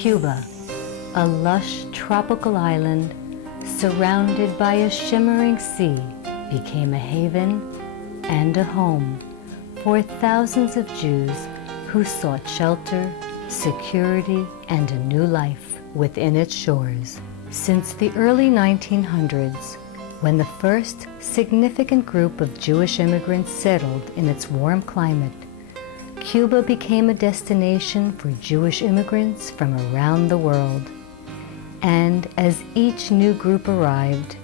Cuba, a lush tropical island surrounded by a shimmering sea, became a haven and a home for thousands of Jews who sought shelter, security, and a new life within its shores. Since the early 1900s, when the first significant group of Jewish immigrants settled in its warm climate, Cuba became a destination for Jewish immigrants from around the world. And as each new group arrived,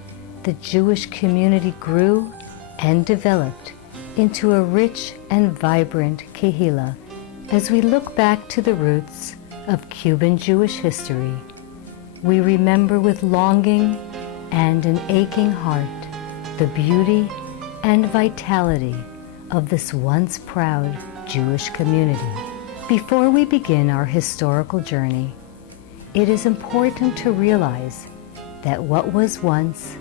the Jewish community grew and developed into a rich and vibrant kehillah. As we look back to the roots of Cuban Jewish history, we remember with longing and an aching heart the beauty and vitality of this once proud Jewish community. Before we begin our historical journey, it is important to realize that what was once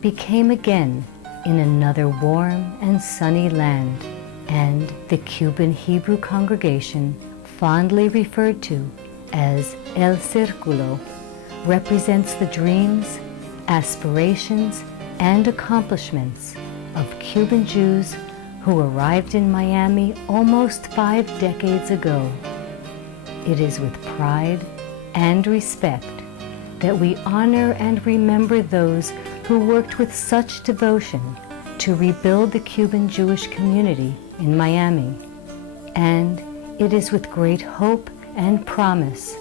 became again in another warm and sunny land, and the Cuban Hebrew congregation, fondly referred to as El Circulo, represents the dreams, aspirations, and accomplishments of Cuban Jews who arrived in Miami almost 5 decades ago. It is with pride and respect that we honor and remember those who worked with such devotion to rebuild the Cuban Jewish community in Miami. And it is with great hope and promise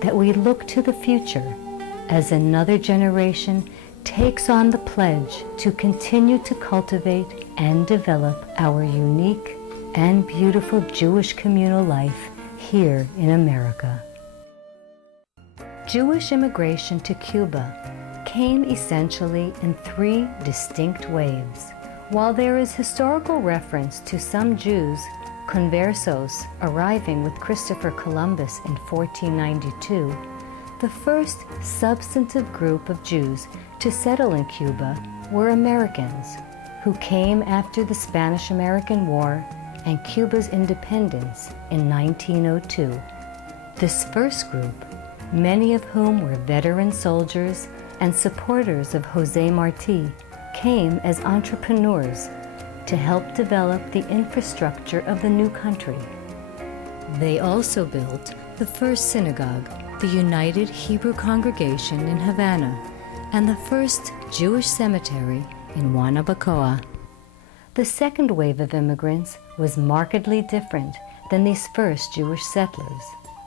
that we look to the future as another generation takes on the pledge to continue to cultivate and develop our unique and beautiful Jewish communal life here in America. Jewish immigration to Cuba came essentially in 3 distinct waves. While there is historical reference to some Jews, conversos, arriving with Christopher Columbus in 1492, the first substantive group of Jews to settle in Cuba were Americans, who came after the Spanish-American War and Cuba's independence in 1902. This first group, many of whom were veteran soldiers and supporters of José Martí, came as entrepreneurs to help develop the infrastructure of the new country. They also built the first synagogue, the United Hebrew Congregation in Havana, and the first Jewish cemetery in Guanabacoa. The second wave of immigrants was markedly different than these first Jewish settlers.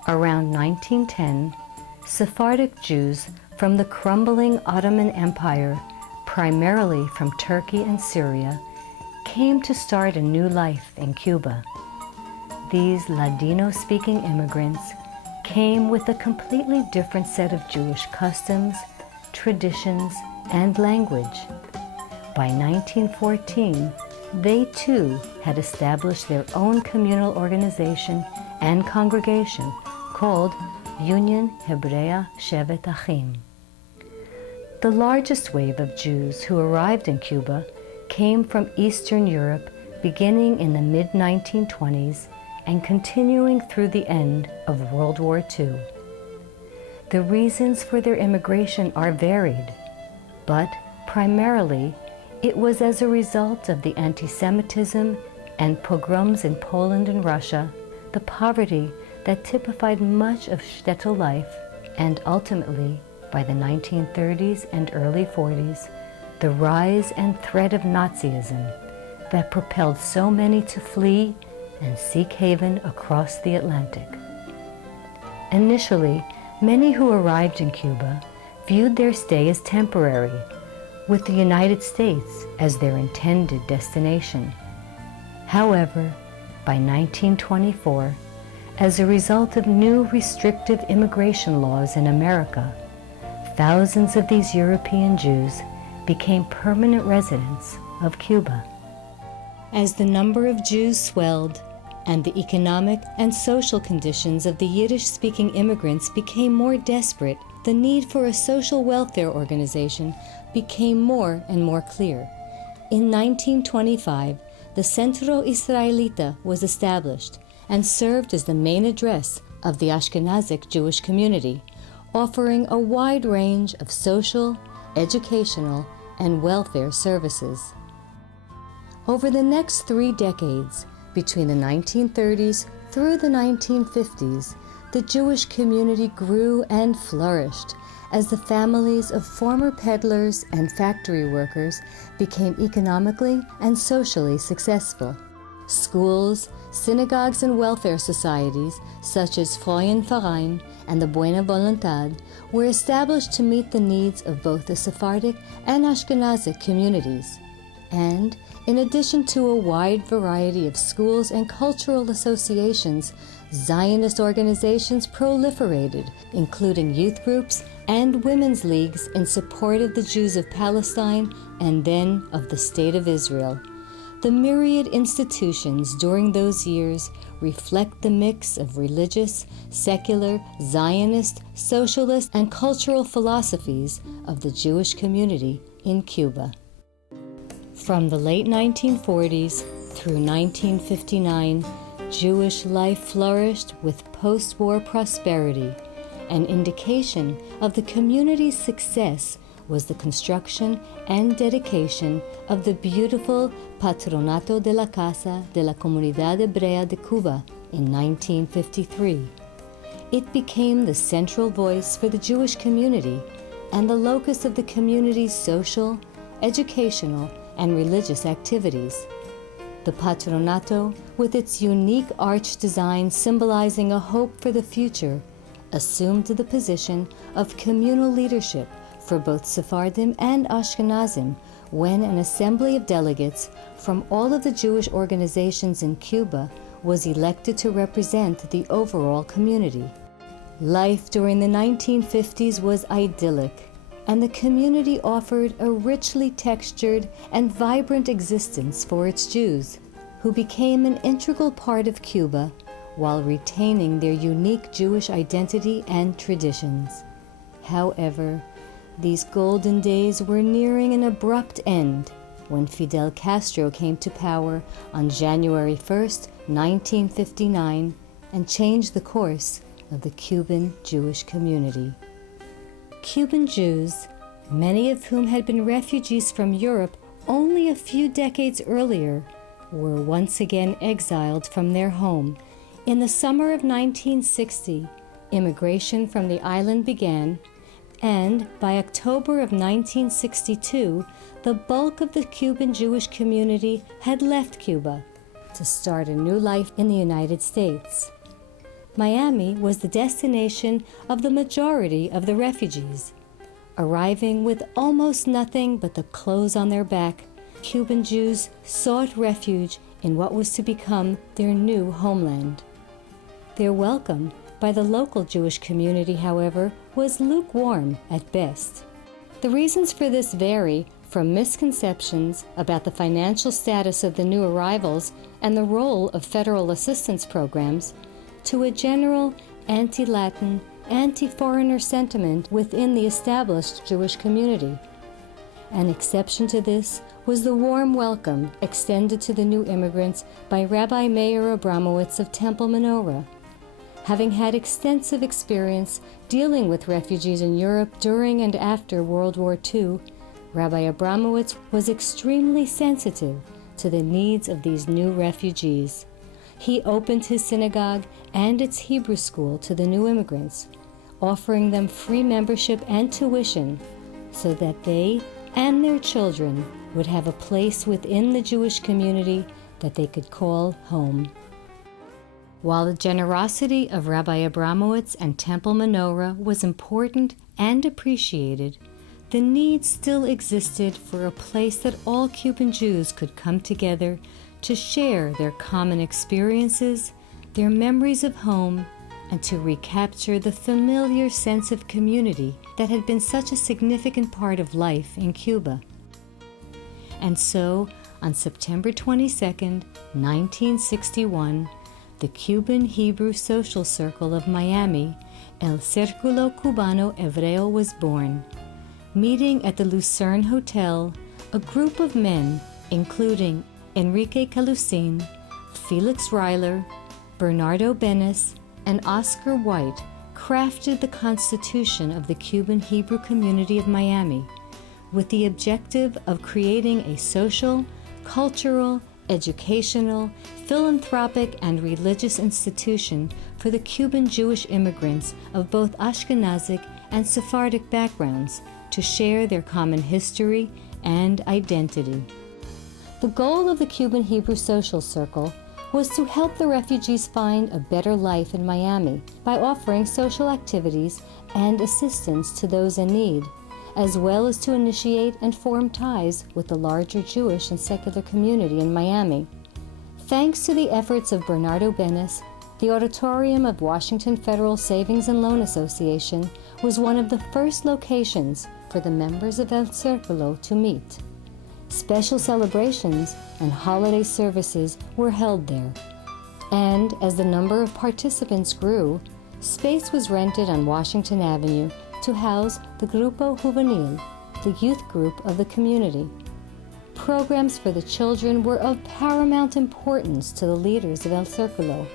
Around 1910, Sephardic Jews from the crumbling Ottoman Empire, primarily from Turkey and Syria, came to start a new life in Cuba. These Ladino-speaking immigrants came with a completely different set of Jewish customs, traditions, and language. By 1914, they too had established their own communal organization and congregation called Union Hebrea Shevet Achim. The largest wave of Jews who arrived in Cuba came from Eastern Europe beginning in the mid-1920s and continuing through the end of World War II. The reasons for their immigration are varied, but primarily it was as a result of the anti-Semitism and pogroms in Poland and Russia, the poverty that typified much of shtetl life, and ultimately, by the 1930s and early 40s, the rise and threat of Nazism that propelled so many to flee and seek haven across the Atlantic. Initially, many who arrived in Cuba viewed their stay as temporary, with the United States as their intended destination. However, by 1924, as a result of new restrictive immigration laws in America, thousands of these European Jews became permanent residents of Cuba. As the number of Jews swelled and the economic and social conditions of the Yiddish-speaking immigrants became more desperate, the need for a social welfare organization became more and more clear. In 1925, the Centro Israelita was established and served as the main address of the Ashkenazic Jewish community, offering a wide range of social, educational, and welfare services. Over the next 3 decades, between the 1930s through the 1950s, the Jewish community grew and flourished as the families of former peddlers and factory workers became economically and socially successful. Schools, synagogues, and welfare societies, such as Freudenverein and the Buena Voluntad, were established to meet the needs of both the Sephardic and Ashkenazic communities. And, in addition to a wide variety of schools and cultural associations, Zionist organizations proliferated, including youth groups and women's leagues in support of the Jews of Palestine and then of the State of Israel. The myriad institutions during those years reflect the mix of religious, secular, Zionist, socialist, and cultural philosophies of the Jewish community in Cuba. From the late 1940s through 1959, Jewish life flourished with post-war prosperity. An indication of the community's success was the construction and dedication of the beautiful Patronato de la Casa de la Comunidad Hebrea de Cuba in 1953. It became the central voice for the Jewish community and the locus of the community's social, educational, and religious activities. The Patronato, with its unique arch design symbolizing a hope for the future, assumed the position of communal leadership for both Sephardim and Ashkenazim when an assembly of delegates from all of the Jewish organizations in Cuba was elected to represent the overall community. Life during the 1950s was idyllic, and the community offered a richly textured and vibrant existence for its Jews, who became an integral part of Cuba while retaining their unique Jewish identity and traditions. However, these golden days were nearing an abrupt end when Fidel Castro came to power on January 1st, 1959, and changed the course of the Cuban Jewish community. Cuban Jews, many of whom had been refugees from Europe only a few decades earlier, were once again exiled from their home. In the summer of 1960, immigration from the island began, and by October of 1962, the bulk of the Cuban Jewish community had left Cuba to start a new life in the United States. Miami was the destination of the majority of the refugees. Arriving with almost nothing but the clothes on their back, Cuban Jews sought refuge in what was to become their new homeland. Their welcome by the local Jewish community, however, was lukewarm at best. The reasons for this vary from misconceptions about the financial status of the new arrivals and the role of federal assistance programs to a general anti-Latin, anti-foreigner sentiment within the established Jewish community. An exception to this was the warm welcome extended to the new immigrants by Rabbi Meir Abramowitz of Temple Menorah. Having had extensive experience dealing with refugees in Europe during and after World War II, Rabbi Abramowitz was extremely sensitive to the needs of these new refugees. He opened his synagogue and its Hebrew school to the new immigrants, offering them free membership and tuition so that they and their children would have a place within the Jewish community that they could call home. While the generosity of Rabbi Abramowitz and Temple Menorah was important and appreciated, the need still existed for a place that all Cuban Jews could come together to share their common experiences, their memories of home, and to recapture the familiar sense of community that had been such a significant part of life in Cuba. And so, on September 22, 1961, the Cuban Hebrew Social Circle of Miami, El Circulo Cubano Hebreo, was born. Meeting at the Lucerne Hotel, a group of men, including Enrique Calusin, Felix Reiler, Bernardo Benes, and Oscar White crafted the Constitution of the Cuban Hebrew community of Miami with the objective of creating a social, cultural, educational, philanthropic, and religious institution for the Cuban Jewish immigrants of both Ashkenazic and Sephardic backgrounds to share their common history and identity. The goal of the Cuban Hebrew Social Circle was to help the refugees find a better life in Miami by offering social activities and assistance to those in need, as well as to initiate and form ties with the larger Jewish and secular community in Miami. Thanks to the efforts of Bernardo Benes, the auditorium of Washington Federal Savings and Loan Association was one of the first locations for the members of El Circulo to meet. Special celebrations and holiday services were held there, and as the number of participants grew, space was rented on Washington Avenue to house the Grupo Juvenil, the youth group of the community. Programs for the children were of paramount importance to the leaders of El Circulo,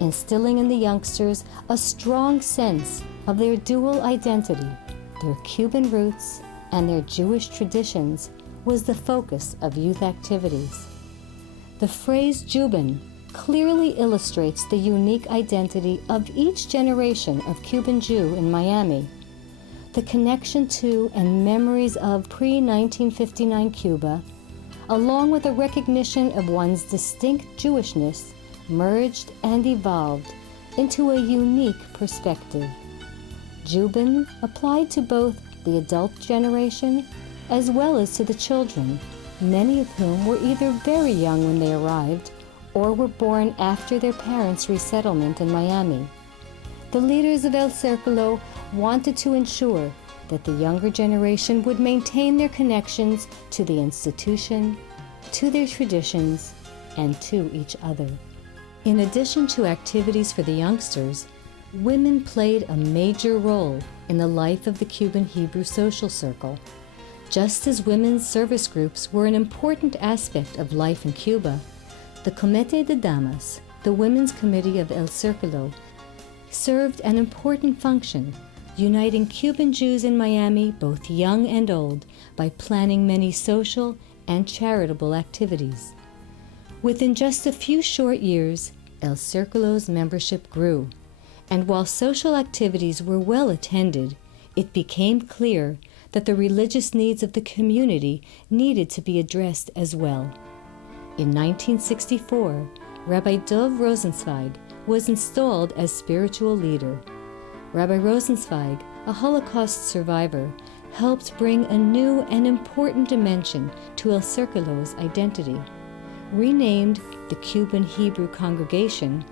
instilling in the youngsters a strong sense of their dual identity, their Cuban roots, and their Jewish traditions was the focus of youth activities. The phrase Cuban clearly illustrates the unique identity of each generation of Cuban Jew in Miami. The connection to and memories of pre-1959 Cuba, along with a recognition of one's distinct Jewishness, merged and evolved into a unique perspective. Cuban applied to both the adult generation as well as to the children, many of whom were either very young when they arrived or were born after their parents' resettlement in Miami. The leaders of El Circulo wanted to ensure that the younger generation would maintain their connections to the institution, to their traditions, and to each other. In addition to activities for the youngsters, women played a major role in the life of the Cuban Hebrew Social Circle. Just as women's service groups were an important aspect of life in Cuba, the Comité de Damas, the Women's Committee of El Circulo, served an important function, uniting Cuban Jews in Miami, both young and old, by planning many social and charitable activities. Within just a few short years, El Circulo's membership grew, and while social activities were well attended, it became clear that the religious needs of the community needed to be addressed as well. In 1964, Rabbi Dov Rosenzweig was installed as spiritual leader. Rabbi Rosenzweig, a Holocaust survivor, helped bring a new and important dimension to El Circulo's identity. Renamed the Cuban Hebrew Congregation,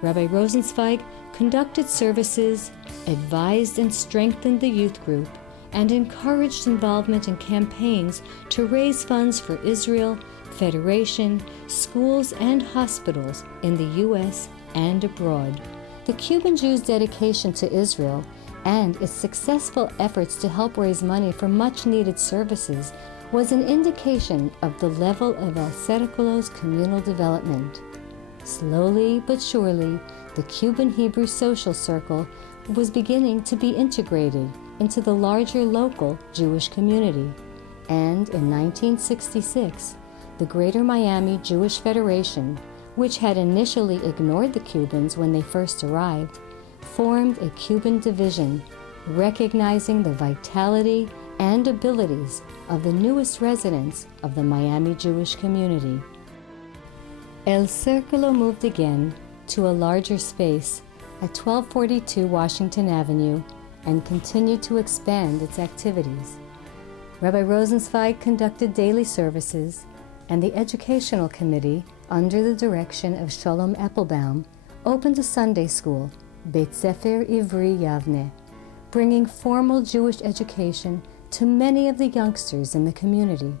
Rabbi Rosenzweig conducted services, advised and strengthened the youth group, and encouraged involvement in campaigns to raise funds for Israel, Federation, schools, and hospitals in the U.S. and abroad. The Cuban Jews' dedication to Israel and its successful efforts to help raise money for much-needed services was an indication of the level of El Circulo's communal development. Slowly but surely, the Cuban Hebrew Social Circle was beginning to be integrated into the larger local Jewish community, and in 1966, the Greater Miami Jewish Federation, which had initially ignored the Cubans when they first arrived, formed a Cuban division, recognizing the vitality and abilities of the newest residents of the Miami Jewish community. El Circulo moved again to a larger space at 1242 Washington Avenue and continued to expand its activities. Rabbi Rosenzweig conducted daily services, and the Educational Committee, under the direction of Shalom Applebaum, opened a Sunday school, Beit Sefer Ivri Yavne, bringing formal Jewish education to many of the youngsters in the community.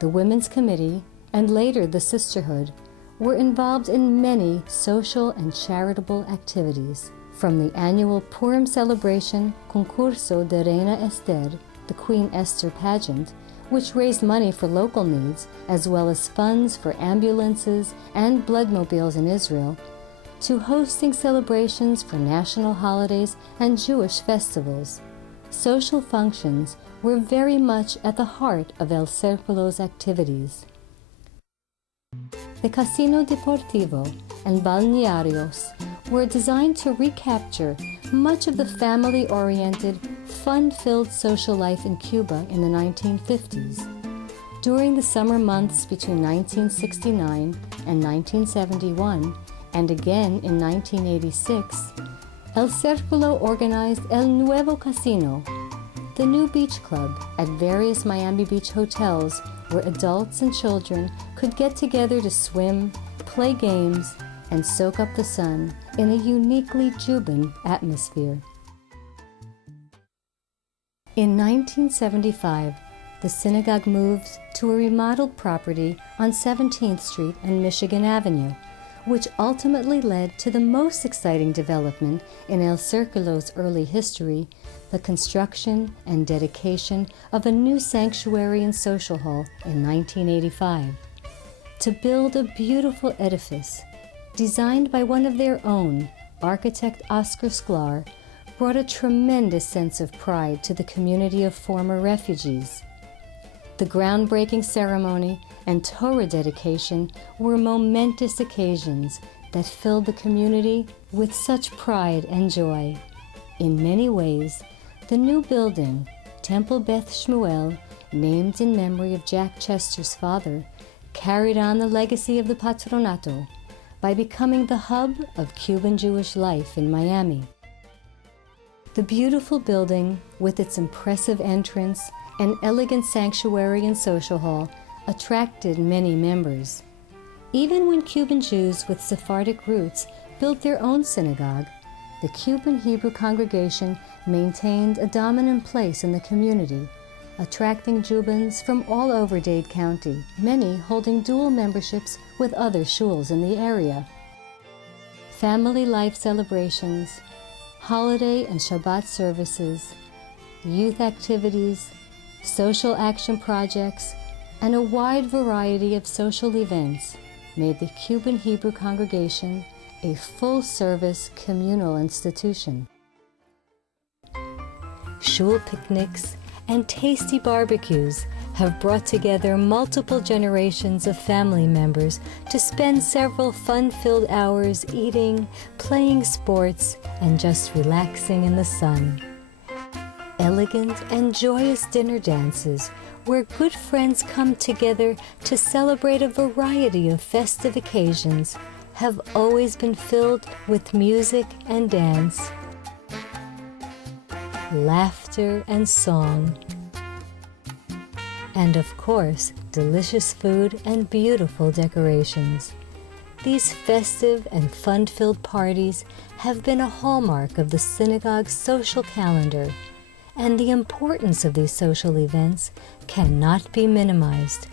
The Women's Committee, and later the Sisterhood, were involved in many social and charitable activities, from the annual Purim celebration Concurso de Reina Esther, the Queen Esther pageant, which raised money for local needs, as well as funds for ambulances and bloodmobiles in Israel, to hosting celebrations for national holidays and Jewish festivals. Social functions were very much at the heart of El Circulo's activities. The Casino Deportivo and Balnearios were designed to recapture much of the family-oriented, fun-filled social life in Cuba in the 1950s. During the summer months between 1969 and 1971, and again in 1986, El Circulo organized El Nuevo Casino, the new beach club at various Miami Beach hotels where adults and children could get together to swim, play games, and soak up the sun in a uniquely Cuban atmosphere. In 1975, the synagogue moved to a remodeled property on 17th Street and Michigan Avenue, which ultimately led to the most exciting development in El Circulo's early history, the construction and dedication of a new sanctuary and social hall in 1985. To build a beautiful edifice, designed by one of their own, architect Oscar Sklar, brought a tremendous sense of pride to the community of former refugees. The groundbreaking ceremony and Torah dedication were momentous occasions that filled the community with such pride and joy. In many ways, the new building, Temple Beth Shmuel, named in memory of Jack Chester's father, carried on the legacy of the Patronato by becoming the hub of Cuban Jewish life in Miami. The beautiful building, with its impressive entrance and elegant sanctuary and social hall, attracted many members. Even when Cuban Jews with Sephardic roots built their own synagogue, the Cuban Hebrew congregation maintained a dominant place in the community, attracting Cubans from all over Dade County, many holding dual memberships with other shuls in the area. Family life celebrations, holiday and Shabbat services, youth activities, social action projects, and a wide variety of social events made the Cuban Hebrew congregation a full-service communal institution. Shul picnics and tasty barbecues have brought together multiple generations of family members to spend several fun-filled hours eating, playing sports, and just relaxing in the sun. Elegant and joyous dinner dances where good friends come together to celebrate a variety of festive occasions have always been filled with music and dance, laughter and song, and of course, delicious food and beautiful decorations. These festive and fun-filled parties have been a hallmark of the synagogue's social calendar, and the importance of these social events cannot be minimized,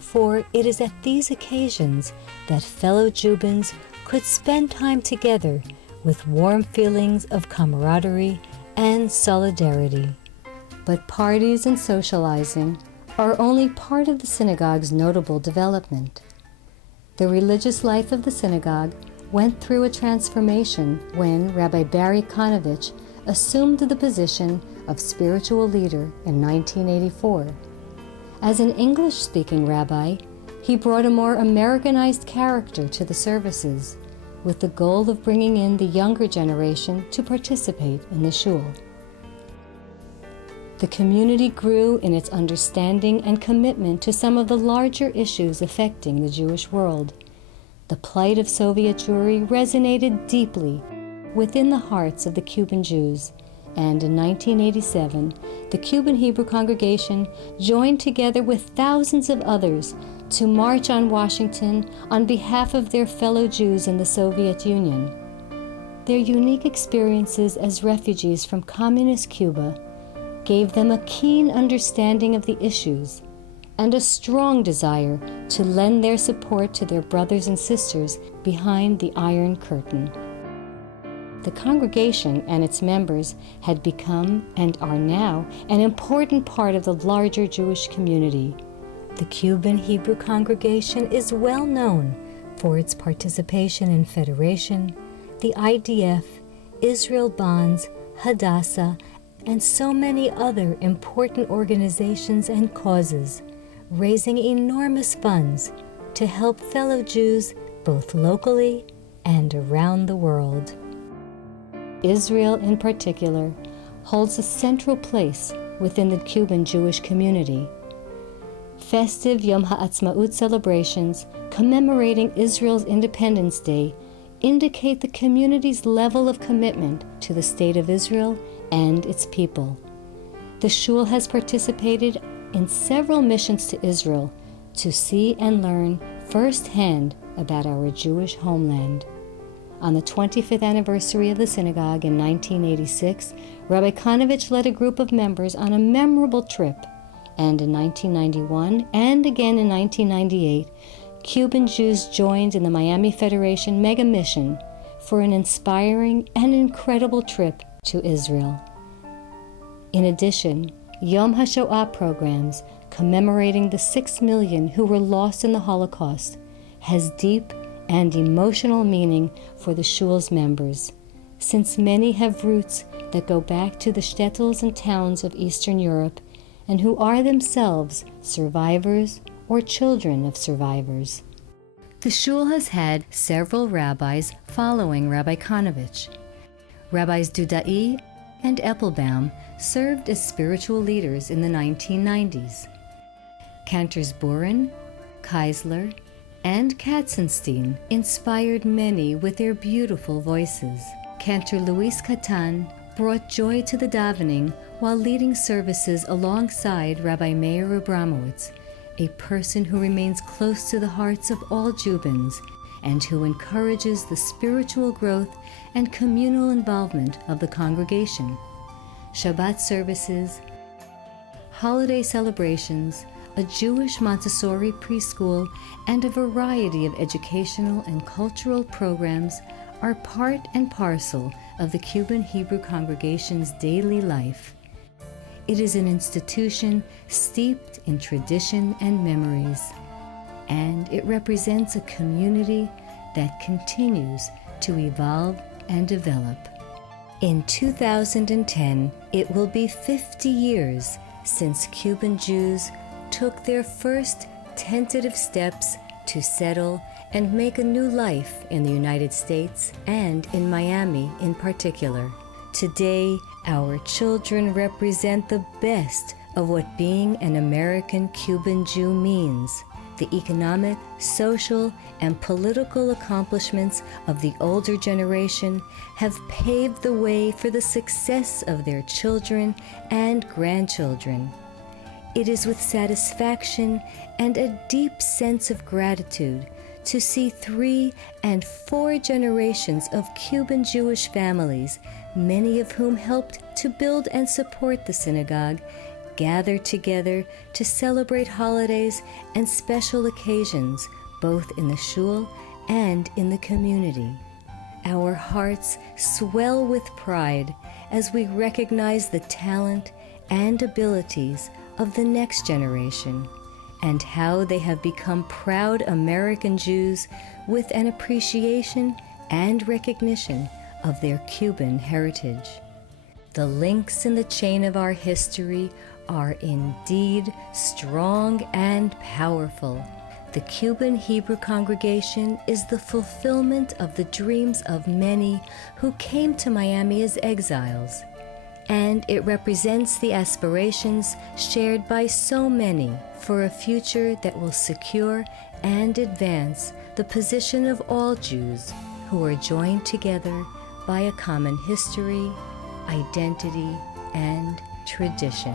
for it is at these occasions that fellow Cubans could spend time together with warm feelings of camaraderie and solidarity. But parties and socializing are only part of the synagogue's notable development. The religious life of the synagogue went through a transformation when Rabbi Barry Konovich assumed the position of spiritual leader in 1984. As an English-speaking rabbi, he brought a more Americanized character to the services, with the goal of bringing in the younger generation to participate in the shul. The community grew in its understanding and commitment to some of the larger issues affecting the Jewish world. The plight of Soviet Jewry resonated deeply within the hearts of the Cuban Jews, and in 1987, the Cuban Hebrew congregation joined together with thousands of others to march on Washington on behalf of their fellow Jews in the Soviet Union. Their unique experiences as refugees from communist Cuba gave them a keen understanding of the issues and a strong desire to lend their support to their brothers and sisters behind the Iron Curtain. The congregation and its members had become and are now an important part of the larger Jewish community. The Cuban Hebrew congregation is well known for its participation in federation, the IDF, Israel Bonds, Hadassah, and so many other important organizations and causes, raising enormous funds to help fellow Jews both locally and around the world. Israel, in particular, holds a central place within the Cuban Jewish community. Festive Yom Ha'atzmaut celebrations commemorating Israel's Independence Day indicate the community's level of commitment to the State of Israel and its people. The shul has participated in several missions to Israel to see and learn firsthand about our Jewish homeland. On the 25th anniversary of the synagogue in 1986, Rabbi Kanovich led a group of members on a memorable trip, and in 1991 and again in 1998, Cuban Jews joined in the Miami Federation mega mission for an inspiring and incredible trip to Israel. In addition, Yom HaShoah programs commemorating the 6 million who were lost in the Holocaust has deep and emotional meaning for the shul's members, since many have roots that go back to the shtetls and towns of Eastern Europe and who are themselves survivors or children of survivors. The shul has had several rabbis following Rabbi Kanovich. Rabbis Dudai and Eppelbaum served as spiritual leaders in the 1990s. Cantors Buren, Keisler, and Katzenstein inspired many with their beautiful voices. Cantor Luis Catan brought joy to the davening while leading services alongside Rabbi Meir Abramowitz, a person who remains close to the hearts of all Jubans and who encourages the spiritual growth and communal involvement of the congregation. Shabbat services, holiday celebrations, a Jewish Montessori preschool, and a variety of educational and cultural programs are part and parcel of the Cuban Hebrew congregation's daily life. It is an institution steeped in tradition and memories, and it represents a community that continues to evolve and develop. In 2010, it will be 50 years since Cuban Jews took their first tentative steps to settle and make a new life in the United States and in Miami in particular. Today, our children represent the best of what being an American Cuban Jew means. The economic, social, and political accomplishments of the older generation have paved the way for the success of their children and grandchildren. It is with satisfaction and a deep sense of gratitude to see 3 and 4 generations of Cuban Jewish families, many of whom helped to build and support the synagogue, gather together to celebrate holidays and special occasions, both in the shul and in the community. Our hearts swell with pride as we recognize the talent and abilities of the next generation and how they have become proud American Jews with an appreciation and recognition of their Cuban heritage. The links in the chain of our history are indeed strong and powerful. The Cuban Hebrew congregation is the fulfillment of the dreams of many who came to Miami as exiles, and it represents the aspirations shared by so many for a future that will secure and advance the position of all Jews who are joined together by a common history, identity, and tradition.